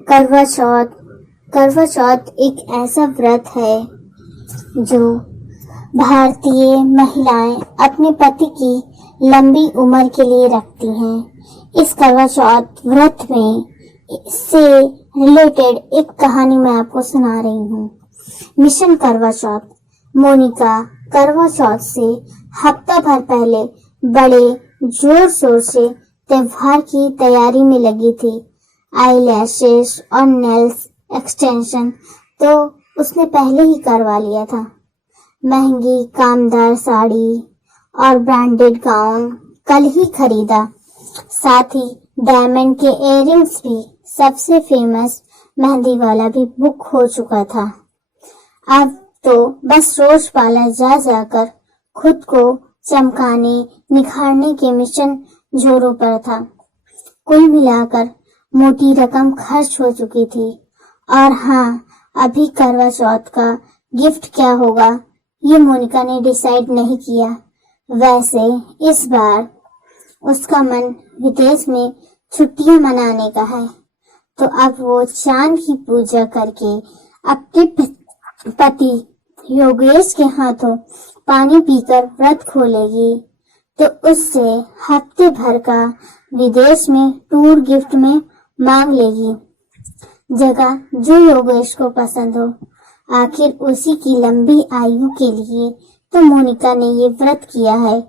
करवा चौथ। करवा चौथ एक ऐसा व्रत है जो भारतीय महिलाएं अपने पति की लंबी उम्र के लिए रखती हैं। इस करवा चौथ व्रत में से रिलेटेड एक कहानी मैं आपको सुना रही हूँ। मिशन करवा चौथ। मोनिका करवा चौथ से हफ्ता भर पहले बड़े जोर शोर से त्योहार की तैयारी में लगी थी। आईलैशेस और नेल्स एक्सटेंशन तो उसने पहले ही करवा लिया था। महंगी कामदार साड़ी और ब्रांडेड गाउन कल ही खरीदा। साथ ही डायमंड के इयररिंग्स भी, सबसे फेमस मेहंदी वाला भी बुक हो चुका था। अब तो बस रोज पार्लर जा जाकर खुद को चमकाने निखारने के मिशन जोरों पर था। कुल मिलाकर मोटी रकम खर्च हो चुकी थी। और हाँ, अभी करवा चौथ का गिफ्ट क्या होगा ये मोनिका ने डिसाइड नहीं किया। वैसे इस बार उसका मन विदेश में छुट्टियां मनाने का है, तो अब वो चांद की पूजा करके अपने पति योगेश के हाथों पानी पीकर व्रत खोलेगी, तो उससे हफ्ते भर का विदेश में टूर गिफ्ट में मांग लेगी, जगह जो योगेश को पसंद हो। आखिर उसी की लंबी आयु के लिए तो मोनिका ने ये व्रत किया है,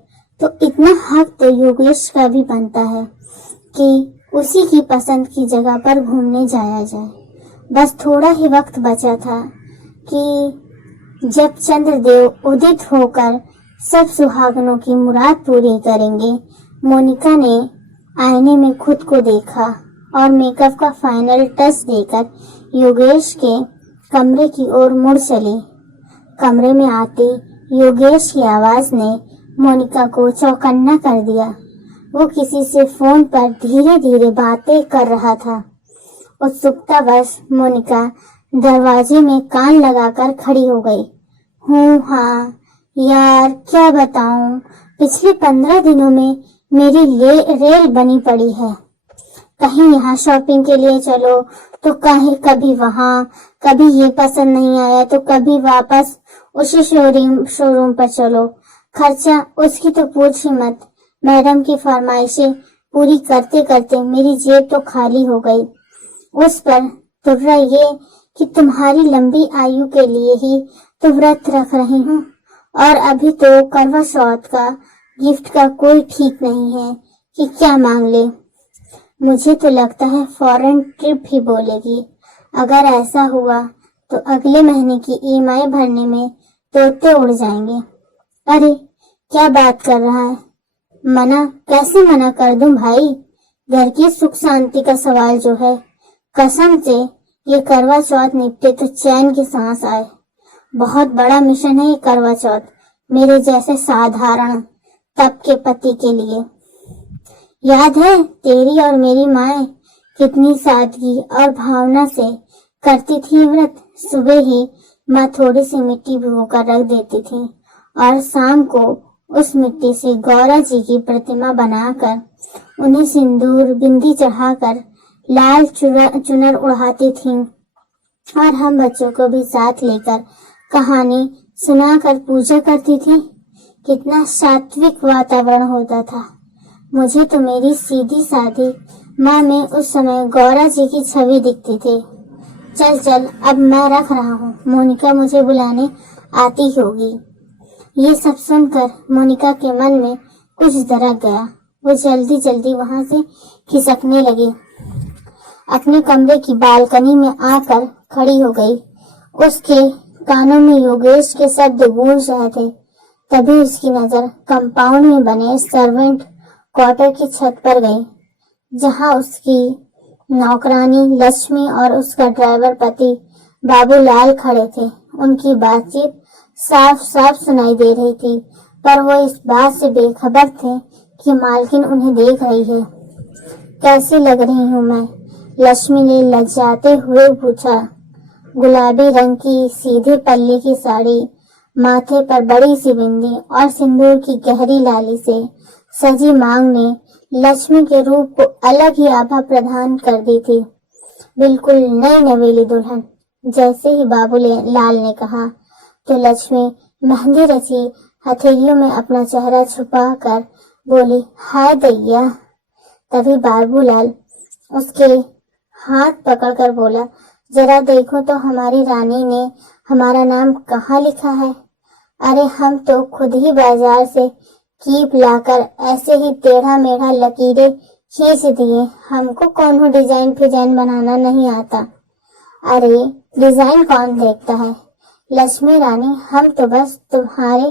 तो इतना हक तो योगेश का भी बनता है कि उसी की पसंद की जगह पर घूमने जाया जाए। बस थोड़ा ही वक्त बचा था कि जब चंद्रदेव उदित होकर सब सुहागनों की मुराद पूरी करेंगे। मोनिका ने आईने में खुद को देखा और मेकअप का फाइनल टच देकर योगेश के कमरे की ओर मुड़ चली। कमरे में आते योगेश की आवाज ने मोनिका को चौकन्ना कर दिया। वो किसी से फोन पर धीरे धीरे बातें कर रहा था। उत्सुकतावश मोनिका दरवाजे में कान लगाकर खड़ी हो गई। हाँ यार, क्या बताऊं, पिछले 15 दिनों में मेरी रेल बनी पड़ी है। कहीं यहाँ शॉपिंग के लिए चलो तो कभी वहाँ, कभी ये पसंद नहीं आया तो कभी वापस उसी शोरूम पर चलो। खर्चा उसकी तो पूछ ही मत। मैडम की फरमाइशें पूरी करते करते मेरी जेब तो खाली हो गई। उस पर तुर्रा ये कि तुम्हारी लंबी आयु के लिए ही तो व्रत रख रही हूँ, और अभी तो करवा चौथ का गिफ्ट का कोई ठीक नहीं है कि क्या मांग ले। मुझे तो लगता है फॉरेन ट्रिप ही बोलेगी। अगर ऐसा हुआ तो अगले महीने की ईएमआई भरने में तोते उड़ जाएंगे। अरे क्या बात कर रहा है, कैसे मना कर दूं भाई। घर की सुख शांति का सवाल जो है, कसम से ये करवा चौथ निपटे तो चैन की सांस आए। बहुत बड़ा मिशन है ये करवा चौथ, मेरे जैसे साधारण तब के पति के लिए। याद है तेरी और मेरी माँ कितनी सादगी और भावना से करती थी व्रत। सुबह ही माँ थोड़ी सी मिट्टी भिगोकर रख देती थी और शाम को उस मिट्टी से गौरा जी की प्रतिमा बनाकर उन्हें सिंदूर बिंदी चढ़ाकर लाल चुनर उड़ाती थी, और हम बच्चों को भी साथ लेकर कहानी सुनाकर पूजा करती थी। कितना सात्विक वातावरण होता था। मुझे तो मेरी सीधी सादी माँ में उस समय गौरा जी की छवि दिखती थी। चल अब मैं रख रहा हूँ, मोनिका मुझे बुलाने आती होगी। ये सब सुनकर मोनिका के मन में कुछ दरक गया। वो जल्दी जल्दी वहां से खिसकने लगी। अपने कमरे की बालकनी में आकर खड़ी हो गई। उसके कानों में योगेश के शब्द गूंज रहे थे। तभी उसकी नजर कंपाउंड में बने सर्वेंट क्वार्टर की छत पर गई, जहां उसकी नौकरानी लक्ष्मी और उसका ड्राइवर पति बाबूलाल खड़े थे। उनकी बातचीत साफ साफ सुनाई दे रही थी, पर वो इस बात से बेखबर थे कि मालकिन उन्हें देख रही है। कैसी लग रही हूँ मैं? लक्ष्मी ने लजाते हुए पूछा। गुलाबी रंग की सीधे पल्ले की साड़ी, माथे पर बड़ी सी बिंदी और सिंदूर की गहरी लाली से सजी मांग ने लक्ष्मी के रूप को अलग ही आभा प्रदान कर दी थी। बिल्कुल नई नवेली दुल्हन। जैसे ही लाल ने कहा तो लक्ष्मी मेहंदी रची हथेलियों में अपना चेहरा छुपा कर बोली, हाय दैया। तभी बाबूलाल उसके हाथ पकड़कर बोला, जरा देखो तो हमारी रानी ने हमारा नाम कहाँ लिखा है। अरे हम तो खुद ही बाजार से कीप लाकर ऐसे ही टेढ़ा मेढ़ा लकीरें खींच दिए। हमको कौन डिजाइन फिजाइन बनाना नहीं आता। अरे डिजाइन कौन देखता है लक्ष्मी रानी, हम तो बस तुम्हारे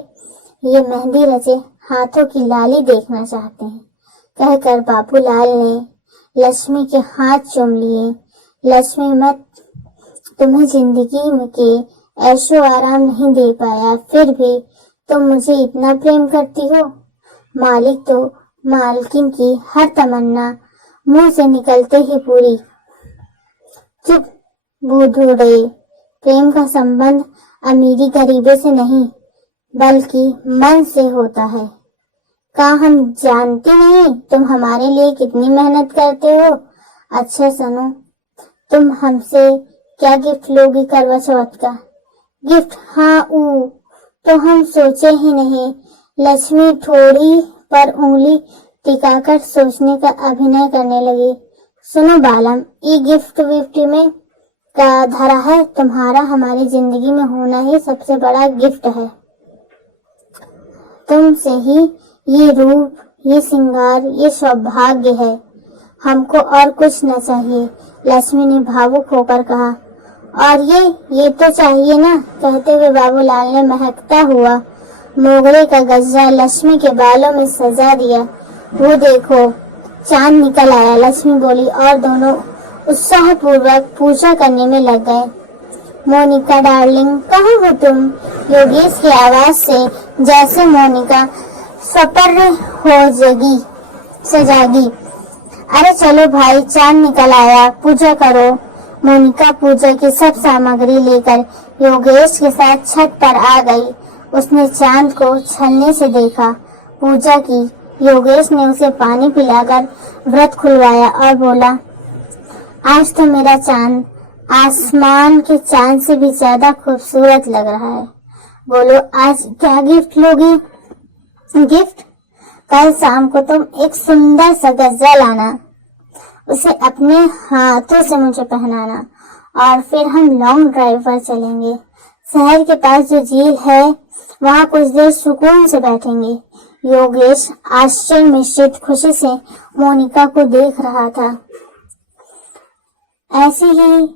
ये मेहंदी रचे हाथों की लाली देखना चाहते हैं। कहकर बाबूलाल ने लक्ष्मी के हाथ चूम लिए। लक्ष्मी, मैं तुम्हें जिंदगी में के ऐशो आराम नहीं दे पाया, फिर भी तुम मुझे इतना प्रेम करती हो। मालिक तो मालकिन की हर तमन्ना मुंह से निकलते ही पूरी। चुप बूढ़े, प्रेम का संबंध अमीरी गरीबी से नहीं बल्कि मन से होता है। क्या हम जानती नहीं तुम हमारे लिए कितनी मेहनत करते हो। अच्छा सुनो, तुम हमसे क्या गिफ्ट लोगी करवा चौथ का। गिफ्ट? हाँ तो हम सोचे ही नहीं। लक्ष्मी थोड़ी पर उंगली टिकाकर सोचने का अभिनय करने लगी। सुनो बालम, ये गिफ्ट विफ्ट में का धरा है, तुम्हारा हमारी जिंदगी में होना ही सबसे बड़ा गिफ्ट है। तुमसे ही ये रूप, ये श्रृंगार, ये सौभाग्य है। हमको और कुछ न चाहिए। लक्ष्मी ने भावुक होकर कहा। और ये तो चाहिए ना। कहते हुए बाबूलाल ने महकता हुआ मोगरे का गजरा लक्ष्मी के बालों में सजा दिया। वो देखो चांद निकल आया, लक्ष्मी बोली और दोनों उत्साह पूर्वक पूजा करने में लग गए। मोनिका डार्लिंग, कहाँ हो तुम? योगेश की आवाज से जैसे मोनिका सपर्र हो जागी। अरे चलो भाई, चांद निकल आया, पूजा करो। मोनिका पूजा की सब सामग्री लेकर योगेश के साथ छत पर आ गई। उसने चांद को छलने से देखा, पूजा की। योगेश ने उसे पानी पिलाकर व्रत खुलवाया और बोला, आज तो मेरा चांद आसमान के चांद से भी ज्यादा खूबसूरत लग रहा है। बोलो आज क्या गिफ्ट लोगी? गिफ्ट? कल शाम को तुम एक सुंदर सा गजरा लाना, उसे अपने हाथों से मुझे पहनाना और फिर हम लॉन्ग ड्राइव पर चलेंगे। शहर के पास जो झील है वहाँ कुछ देर सुकून से बैठेंगे। योगेश आश्चर्य मिश्रित खुशी से मोनिका को देख रहा था। ऐसे ही